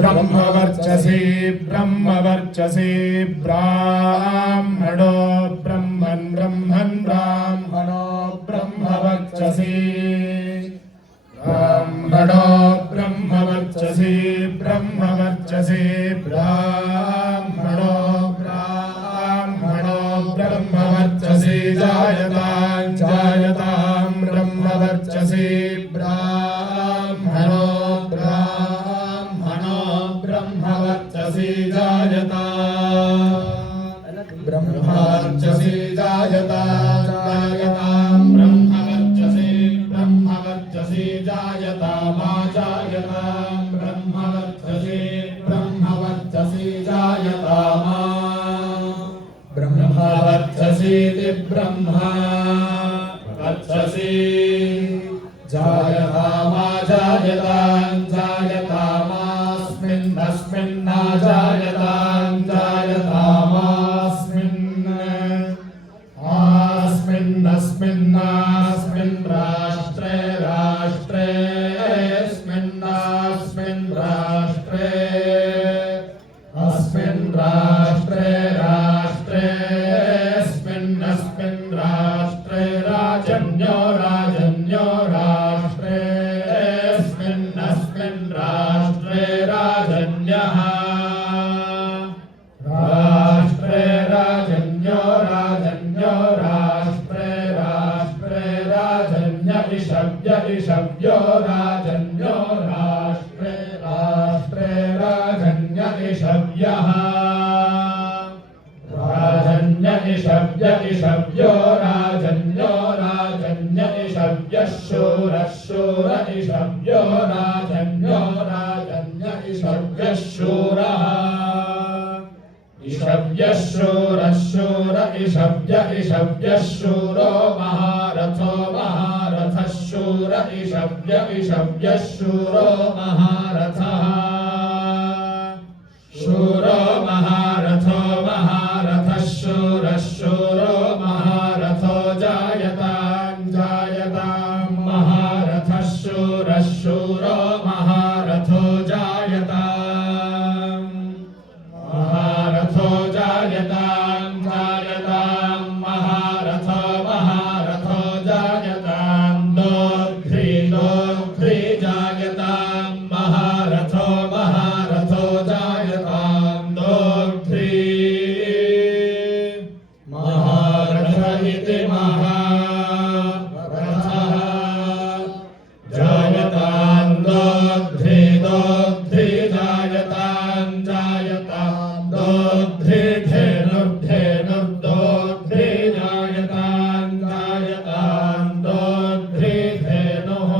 ब्रह्मवर्चसी ब्रह्मवर्चसी ब्राह्मणो ब्रह्मन् ब्रह्मन् ब्राह्मणो ब्रह्मवर्चसी ब्राह्मणो ब्रह्मवर्चसी ब्रह्मवर्चसी ब्राह्मणो ब्राह्मणो ब्रह्मवर्चसी जायतां जायतां ब्रह्मवर्चसी ब्राह्मणो ब्राह्मणो ब्रह्मवर्चसी जायतां ब्रह्मवर्चसी जायतां जायतां ब्रह्मवर्चसी ब्रह्मवर्चसी जायतां जायतां ब्रह्मवर्चसी ब्रह्मवर्चसी जायतां ब्रह्मवर्चसीति ब्रह्मा वर्चसी जायतां जायतां जायतामस्मिन्नस्मिन्ना जायतां जायतामस्मिन् आस्मिन्नस्मिन्नास्मिन् राष्ट्रे राष्ट्रेऽस्मिन्नास्मिन् राष्ट्रे अस्मिन् राष्ट्रे राष्ट्रेऽस्मिन्नस्मिन् राष्ट्रे राजन्यो राजन्यो राष्ट्रेऽस्मिन्नस्मिन् राष्ट्रे राजन्यः राष्ट्रे राजन्यो राजन्यो राष्ट्रे राष्ट्रे राजन्य इषव्य इषव्यो राजन्यो राष्ट्रे राष्ट्रे राजन्य इषव्यः राजन्य इषव्य इषव्यो राजन्यो राजन्य इषव्यः शूरः शूर इषव्यो राजन्यो राजन्य इषव्यः शूरः इषव्यः शूरः शूर इषव्य इषव्यः शूरो महारथो महारथः शूर इषव्य इषव्यः शूरो महारथः शूरो महारथो महारथः शूरः शूरो महारथो जायतां जायतां महारथः शूरः शूरो महारथो जायतां महारथो जायतां जायतां महारथो महारथो जायतां दोग्ध्री दोग्ध्री जायतां महारथो महारथो जायतां दोग्ध्री महारथ इति महारथः जायतां दोग्ध्री दोग्ध्री जायतां जायतां दोग्ध्री धेनुर्धेनुर्दोग्ध्री जायतां जायतां दोग्ध्री धेनुः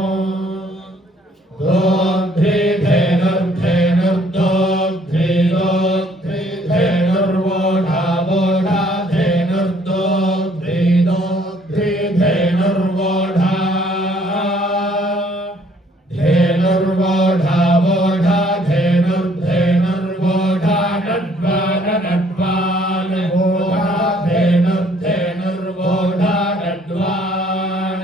दोग्ध्री धेनुर्धेनुर्दोग्ध्री दोग्ध्री धेनुर्वोढा वोढा धेनुर्दोग्ध्री दोग्ध्री धेनुर्वोढा धेनुर्वोढा वोढा धेनुर्धेनुर्वोढा नड्वान नड्वान वोढा धेनुर्धेनुर्वोढा नड्वान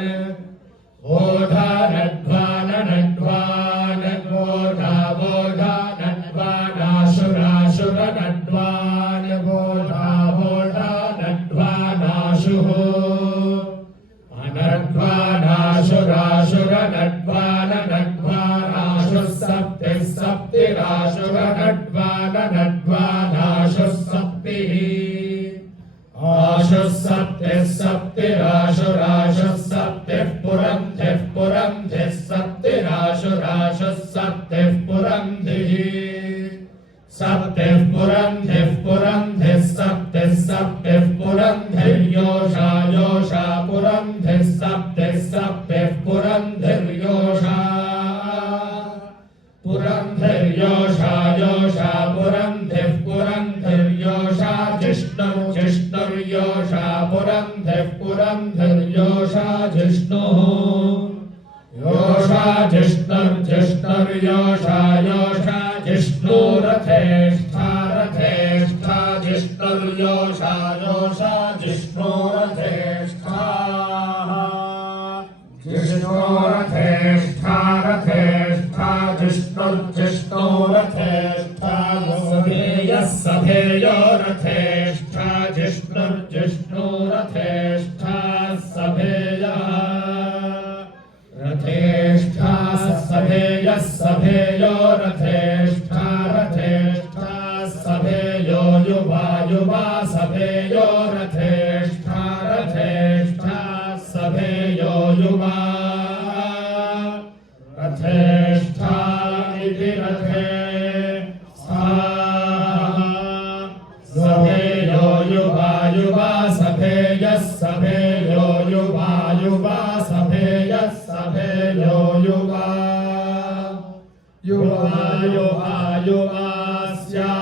वोढा नड्वान नड्वान वोढा वोढा नड्वानाशुराशुर नड्वान वोढा वोढा नड्वानाशुः अनड्वानाशुराशुर नड्वान नड्वानाशुः सप्तिः सप्तिराशुर नड्वान नड्वानाशुः सप्तिः आशुः सप्तिः सप्तिराशुराशुः सप्तिः पुरन्धिः सप्तिराशुराशुः सप्तिः पुरन्धिः सप्तिः पुरन्धिः सप्तिः सप्तिः पुरन्धिर्योषा योषा पुरन्धिः सप्तिः सप्तिः पुरन्धिर्योषा पुरन्धिर्योषा योषा पुरन्धिः पुरन्धिर्योषा जिष्णुः जिष्णुर्योषा पुरन्धिः पुरन्धिर्योषा जिष्णुः योषा जिष्णुर्जिष्णुर्योषा योषा जिष्णुरथेष्ठा रथेष्ठा जिष्णुर्योषा योषा जिष्णुरथेष्ठा जिष्णुरथेष्ठा रथेष्ठा जिष्णुर्जिष्णुरथेष्ठा सभेयः सभेयो रथेष्ठा जिष्णुर्जिष्णुरथेष्ठा सभेयः रथेष्ठा सभेयः सभेयो रथेष्ठा रथेष्ठा सभेयो युवा युवा सभेयो रथेष्ठा रथेष्ठा सभेयो युवा रथेष्ठा इति रथे सभेयो युवा युवा सभेयः सभेयो युवा युवा सभेयः सभेयो युवा युवा युवा युवास्या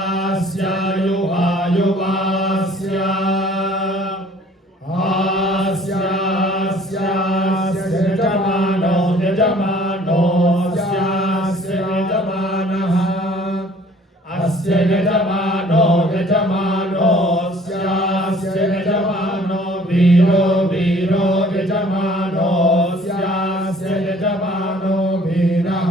युवा युवास्य आस्या यजमानो यजमानोऽस्यास्य यजमानः अस्य यजमानो यजमानोऽस्यास्य यजमानो वीरो वीरो यजमानोऽस्यास्य यजमानो वीरः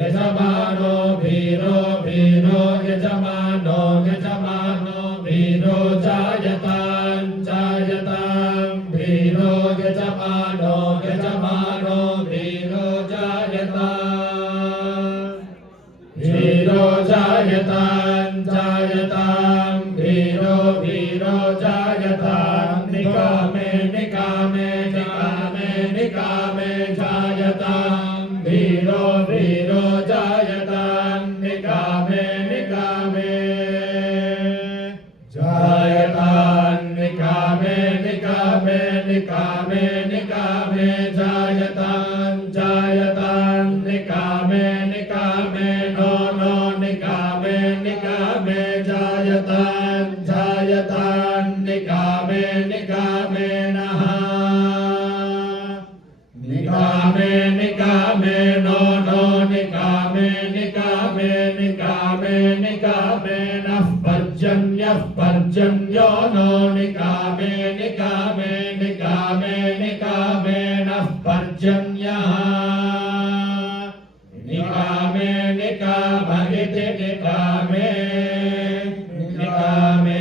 यजमानो वीरो वीरो यजमानो यजमानो वीरो जायतां जायतां वीरो यजमानो यजमानो वीरो जायतां वीरो जायतां जायतां वीरो वीरो जायतां निकामे निकामे निकामे निकामे जायतां वीरो वीरो जायतां निकामे निकामे जायतां निकामे निकामे निकामे निकामे जायतां जायतां निकामे निकामे नो नो निकामे निकामे जायतां जायतां निकामे निकामे नः निकामे निकामे नो नो निकामे निकामे निकामे निकामे नः पर्जन्यः पर्जन्यो नो निकामे निकामे निकामे निकामे नः पर्जन्यः निकामे निकाम इति निकामे निकामे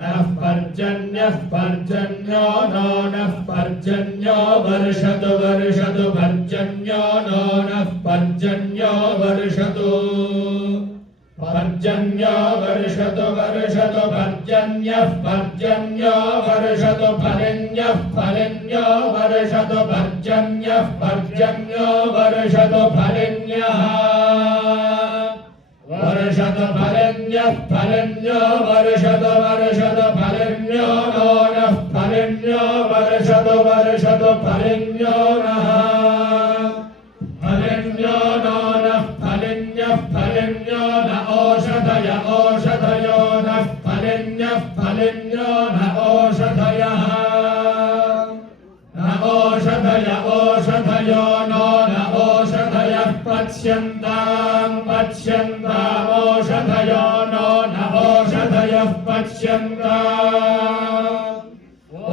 नः पर्जन्यः पर्जन्यो नो नः पर्जन्यो वर्षतु वर्षतु पर्जन्यो नो नः पर्जन्यो वर्षतु पर्जन्यो वर्षतु वर्षतु पर्जन्यः पर्जन्यो वर्षतु फलिन्यः फलिन्यो वर्षतु पर्जन्यः पर्जन्यो वर्षतु फलिन्यः वर्षतु फलिन्यः फलिन्यो वर्षतु वर्षतु फलिन्यो नो नः फलिन्यो वर्षतु वर्षतु फलिन्यो नः फलिन्यो नो नः फलिन्यः फलिन्यो न ओषधय ओषधयो नः फलिन्यः फलिन्यो न ओषधयः न ओषधय ओषधयो नो न ओषधयः पच्यन्तां पच्यन्तामोषधयो नो न ओषधयः पच्यन्ताम्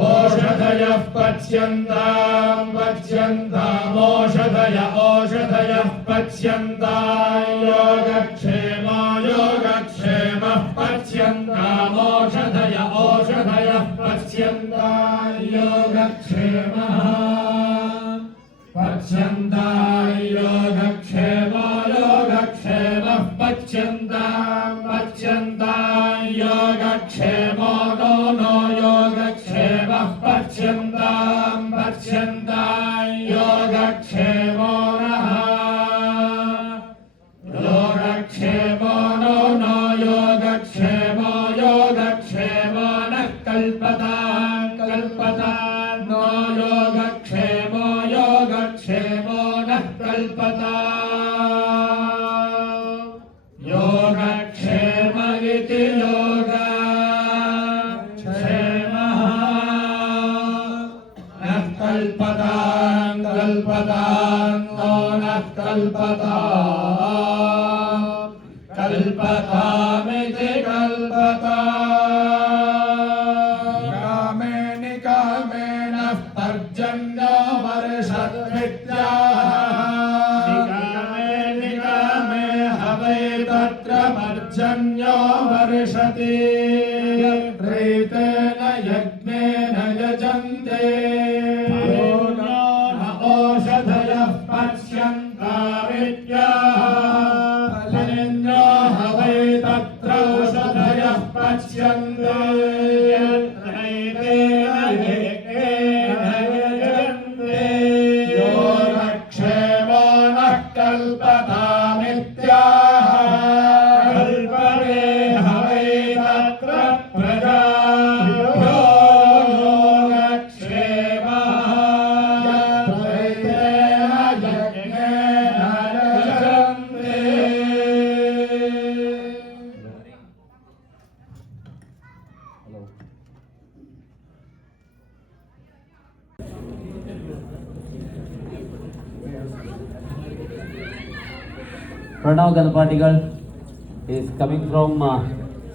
ओषधयः पच्यन्तां पच्यन्तामोषधय ओषधयः पच्यन्तां योगक्षेमो योगक्षेमः पच्यन्तामोषधय ओषधयः पच्यन्तां योगक्षेमः पच्यन्तां योगक्षेमो योगक्षेमः पच्यन्तां पच्यन्तां योगक्षेमो नो नो योगक्षेमः पच्यन्तां पच्यन्तां योगक्षेमो नः योगक्षेमो नो नो योगक्षेमो योगक्षेमो नः कल्पतां कल्पतां नो योगक्षेमो योगक्षेमो नः कल्पतां योगक्षेम इति योगक्षेमः नः कल्पतां कल्पतां नो नः कल्पतां कल्पतामिति कल्पतां निकामे निकामे नः पर्जन्यो वर्षद्वित्याः निकामे निकामे पर्जन्यो वर्षति प्रीतेन यज्ञेन यजन्ते ओषधयः पच्यन्तामित्याह फलेन्द्रो ह वै तत्र ओषधयः पच्यन्ते यो रक्षेमो नः कल्पतामित्याह कल्पते ह वै तत्र प्रजाभ्यो यो रक्षेमः यत्रैतेन यज्ञेन यजन्ते। Pranav Ganapatigal is coming from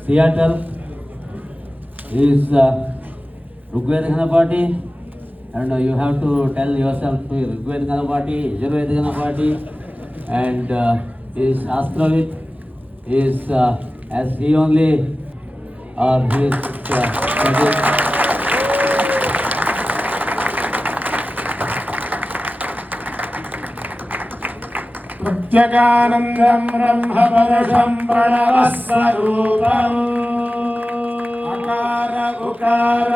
Seattle. He is Rigveda Ganapati, and you have to tell yourself Rigveda Ganapati, Yajurveda Ganapati, and he is Astravit. He is as he only or he is प्रत्यगानन्दं ब्रह्मपरशं प्रणवस्वरूपम् अकार उकार